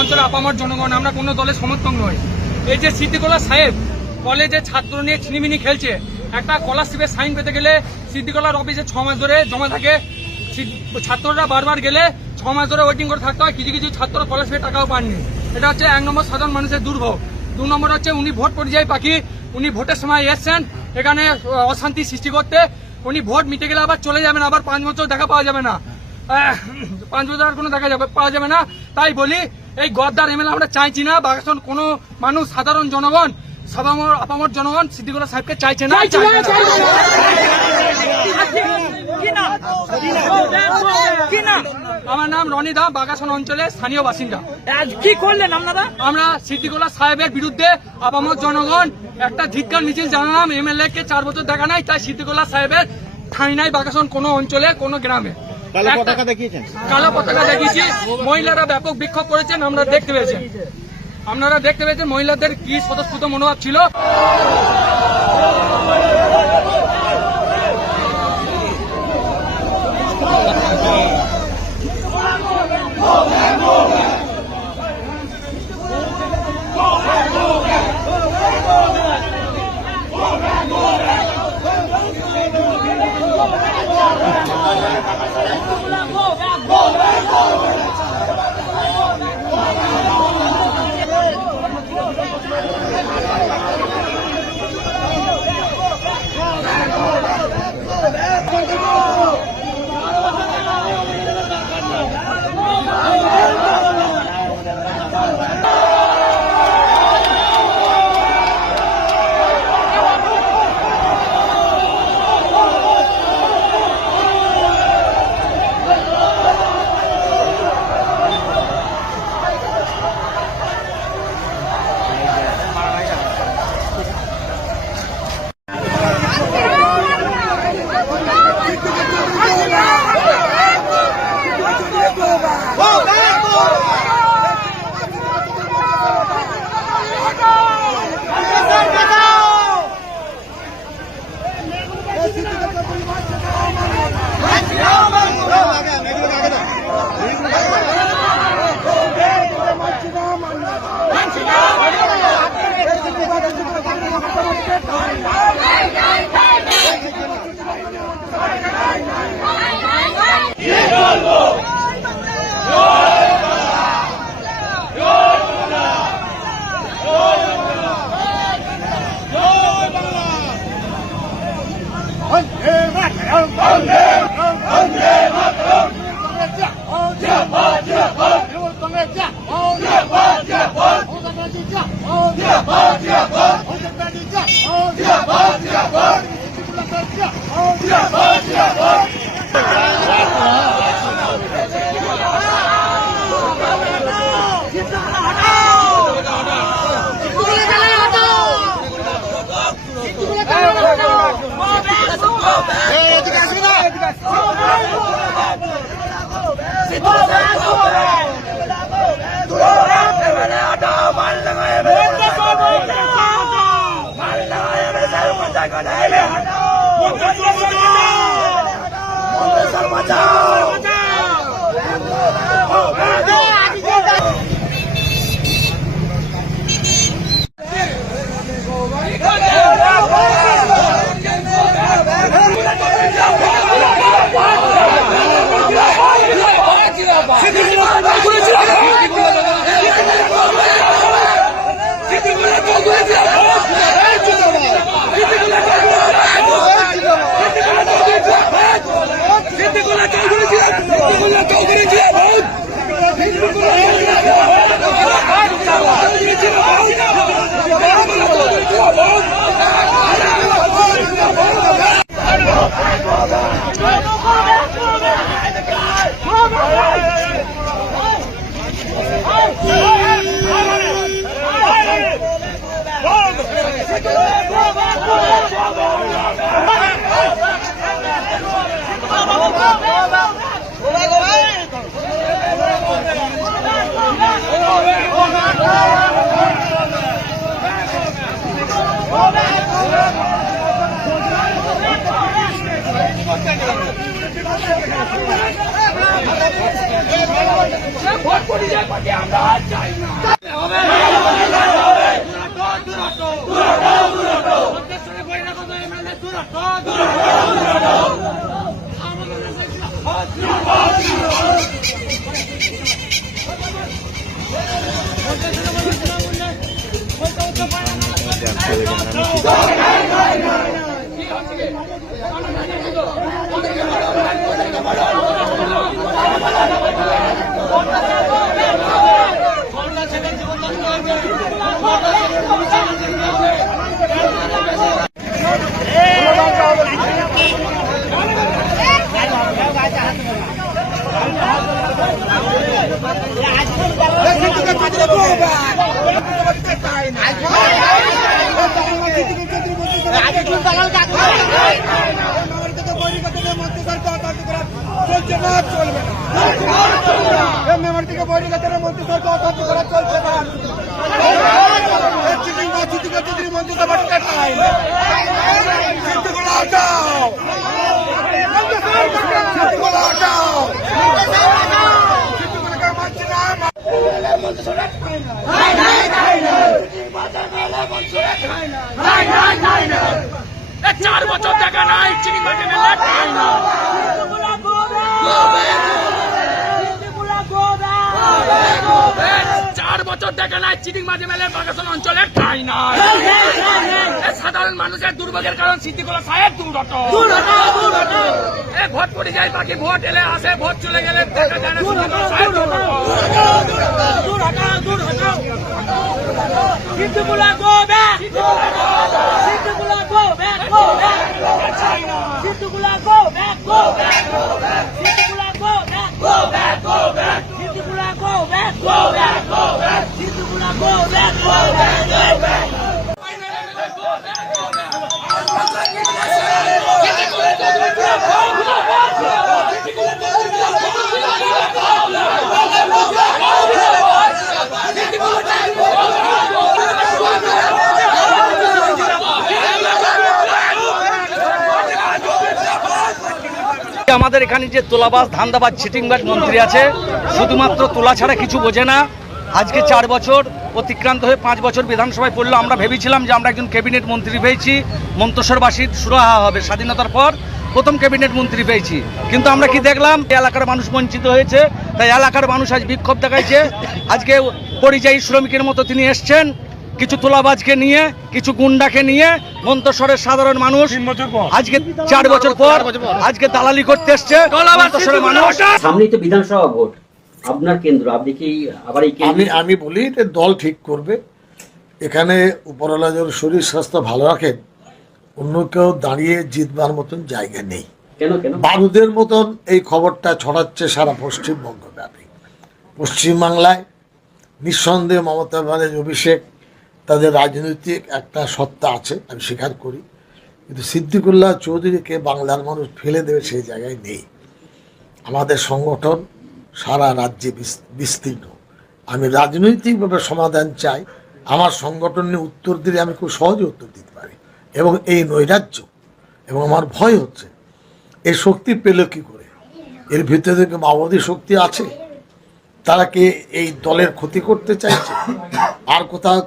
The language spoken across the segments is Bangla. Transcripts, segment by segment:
অঞ্চলে আপামর জনগণ আমরা কোনো দলের সমর্থক নই। এই যে সিদ্দিকুল্লাহ সাহেব কলেজে ছাত্র নিয়ে ছিনিমিনি খেলছে, একটা স্কলারশিপের সাইন পেতে গেলে সিদ্দিকুল্লাহর অফিসে 6 মাস ধরে জমা থাকে। ছাত্ররা বারবার গেলে 6 মাস ধরে ওয়েটিং করে থাকতে হয়। কিছু কিছু ছাত্র স্কলারশিপের টাকাও পাননি। এটা হচ্ছে 1 নম্বর সাধারণ মানুষের দুর্ভোগ। 2 নম্বর হচ্ছে উনি ভোট পরিযায়ী পাখি। উনি ভোটের সময় এসছেন এখানে অশান্তি সৃষ্টি করতে। উনি ভোট মিটে গেলে আবার চলে যাবেন, আবার 5 বছর দেখা পাওয়া যাবে না, 5 বছর আর কোনো দেখা পাওয়া যাবে না। তাই বলি এই গদ্দার এমএলএ আমরা চাইছি না। বাগাসন কোনো মানুষ সাধারণ জনগণ আপামর জনগণ সিদ্দিকুল্লাহ সাহেবকে চাইছে না। আমার নাম রনি দা, বাগাসন অঞ্চলের স্থানীয় বাসিন্দা। কি করলেন আপনারা? আমরা সিদ্দিকুল্লাহ সাহেবের বিরুদ্ধে আপামর জনগণ একটা ধিক্কার মিছিল জানালাম। এমএলএ কে 4 বছর দেখা নাই, তাই সিদ্দিকুল্লাহ সাহেবের ঠাঁই নাই বাগাসন কোনো অঞ্চলে কোনো গ্রামে। কালো পতাকা দেখিয়েছেন? কালো পতাকা দেখিয়েছি। মহিলারা ব্যাপক বিক্ষোভ করেছেন, আপনারা দেখতে পেয়েছেন মহিলাদের কি স্বতঃস্ফূর্ত মনোভাব ছিল। Vande Mataram! चार बचर देखा নাই চিনি মাঝে মেলে ঠাই না 4 বছর দেখা নাই চিনি মাঝে মেলে বাগাসন অঞ্চলে ঠাই না সাধারণ মানুষের দুর্ভোগের কারণ সিদ্দিকুল্লাহ সাহেব দূরত ভোট পড়ে যায় বাকি ভোট এলে আসে ভোট চলে গেলে দেখা যায় না সিদ্দিকুল্লাহ সাহেব Siddiqullah go back Siddiqullah go back go back Siddiqullah go back go back Siddiqullah go back go back go back Siddiqullah go back go back go back Siddiqullah go back go back go back আমাদের এখানে যে তোলাবাজ ধান্দাবাজ চিটিংবাজ মন্ত্রী আছে শুধুমাত্র তোলা ছাড়া কিছু বোঝে না। আজকে 4 বছর অতিক্রান্ত হয়ে 5 বছর বিধানসভায় পড়লো। আমরা ভেবেছিলাম যে আমরা একজন ক্যাবিনেট মন্ত্রী পেয়েছি, মন্তেশ্বরবাসীর সুরাহা হবে, স্বাধীনতার পর প্রথম ক্যাবিনেট মন্ত্রী পেয়েছি। কিন্তু আমরা কি দেখলাম, এলাকার মানুষ বঞ্চিত হয়েছে, তাই এলাকার মানুষ আজ বিক্ষোভ দেখাইছে। আজকে পরিযায়ী শ্রমিকের মতো তিনি এসছেন, কিছু তোলাবাজকে নিয়ে, কিছু গুন্ডাকে নিয়ে মন্তেশ্বরের সাধারণ মানুষ আজকে 4 বছর পর আজকে দালালি করতে এসছে মন্তেশ্বরের মানুষ। সামনেই তো বিধানসভা ভোট, আপনার কেন্দ্র, আপনি কি আবার এই আমি বলি যে দল ঠিক করবে, এখানে উপরওয়ালা যেন শরীর স্বাস্থ্য ভালো রাখেন, অন্য কেউ দাঁড়িয়ে জিতবার মতন জায়গা নেই। বারুদের মতন এই খবরটা ছড়াচ্ছে সারা পশ্চিমবঙ্গ ব্যাপী। পশ্চিমবাংলায় নিঃসন্দেহে মমতা ব্যানার্জি, অভিষেক, তাদের রাজনৈতিক একটা সত্তা আছে, আমি স্বীকার করি, কিন্তু সিদ্দিকুল্লাহ চৌধুরীকে বাংলার মানুষ ফেলে দেবে সেই জায়গায় নেই। আমাদের সংগঠন সারা রাজ্যে বিস্তীর্ণ। আমি রাজনৈতিকভাবে সমাধান চাই, আমার সংগঠন নিয়ে উত্তর দিলে আমি খুব সহজে উত্তর দিতে পারি। এবং এই নৈরাজ্য, এবং আমার ভয় হচ্ছে এই শক্তি পেল কি করে? এর ভিতরে থেকে মাওবাদী শক্তি আছে, তারা কি এই দলের ক্ষতি করতে চাইছে, আর কোথাও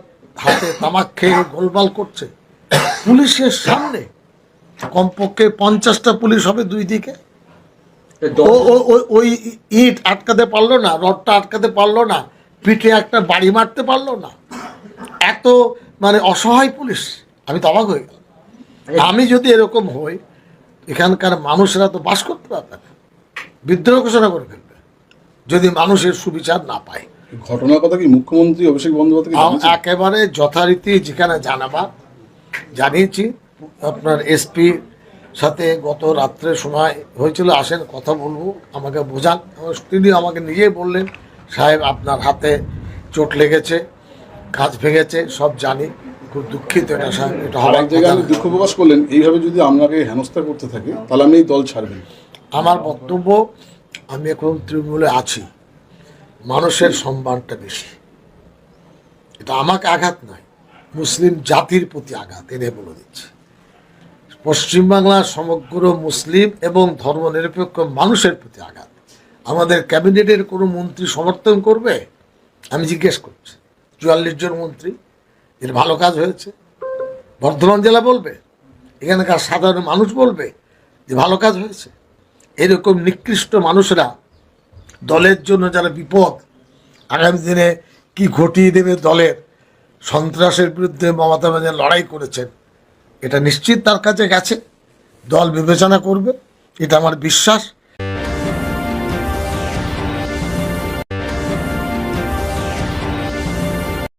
হাতে তামাক খেয়ে গোলমাল করছে? পুলিশের সামনে কমপক্ষে 50টা পুলিশ হবে দুই দিকে। ওই ইট আটকাতে পারলো না, রডটা আটকাতে পারলো না, পিঠে একটা বাড়ি মারতে পারলো না, এত মানে অসহায় পুলিশ। আমি তো অবাক হয়ে গেলাম। আমি যদি এরকম হই, এখানকার মানুষরা তো বাস করতে পারবে না, বিদ্রোহ ঘোষণা করে ফেলবে যদি মানুষের সুবিচার না পায়। ঘটনার কথা কি মুখ্যমন্ত্রী অভিষেক বন্দ্যোপাধ্যায় একেবারে যথারীতি যেখানে জানাবা জানিয়েছি। আপনার এসপি সাথে গত রাত্রে সময় হয়েছিল, আসেন কথা বলবো, আমাকে বোঝান। তিনি আমাকে নিজেই বললেন, সাহেব আপনার হাতে চোট লেগেছে, কাজ ভেঙেছে, সব জানি, খুব দুঃখিত এটা সাহেব, এটা হওয়ার কথা না। দুঃখ প্রকাশ করলেন, এইভাবে যদি আপনাকে হেনস্থা করতে থাকে তাহলে আপনি এই দল ছাড়বেন? আমার বক্তব্য, আমি এখন তৃণমূলে আছি, মানুষের সম্মানটা বেশি। এটা আমাকে আঘাত নয়, মুসলিম জাতির প্রতি আঘাত, এনে বলে দিচ্ছি। পশ্চিমবাংলার সমগ্র মুসলিম এবং ধর্মনিরপেক্ষ মানুষের প্রতি আঘাত। আমাদের ক্যাবিনেটের কোনো মন্ত্রী সমর্থন করবে? আমি জিজ্ঞেস করছি। 44 জন মন্ত্রী, এর ভালো কাজ হয়েছে? বর্ধমান জেলা বলবে? এখানকার সাধারণ মানুষ বলবে যে ভালো কাজ হয়েছে? এরকম নিকৃষ্ট মানুষরা দলের জন্য যারা বিপদ, আগামী দিনে কি ঘটিয়ে দেবে দলের, সন্ত্রাসের বিরুদ্ধে মমতা ব্যানার্জি লড়াই করেছেন, এটা নিশ্চিত তার কাছে গেছে, দল বিবেচনা করবে, এটা আমার বিশ্বাস।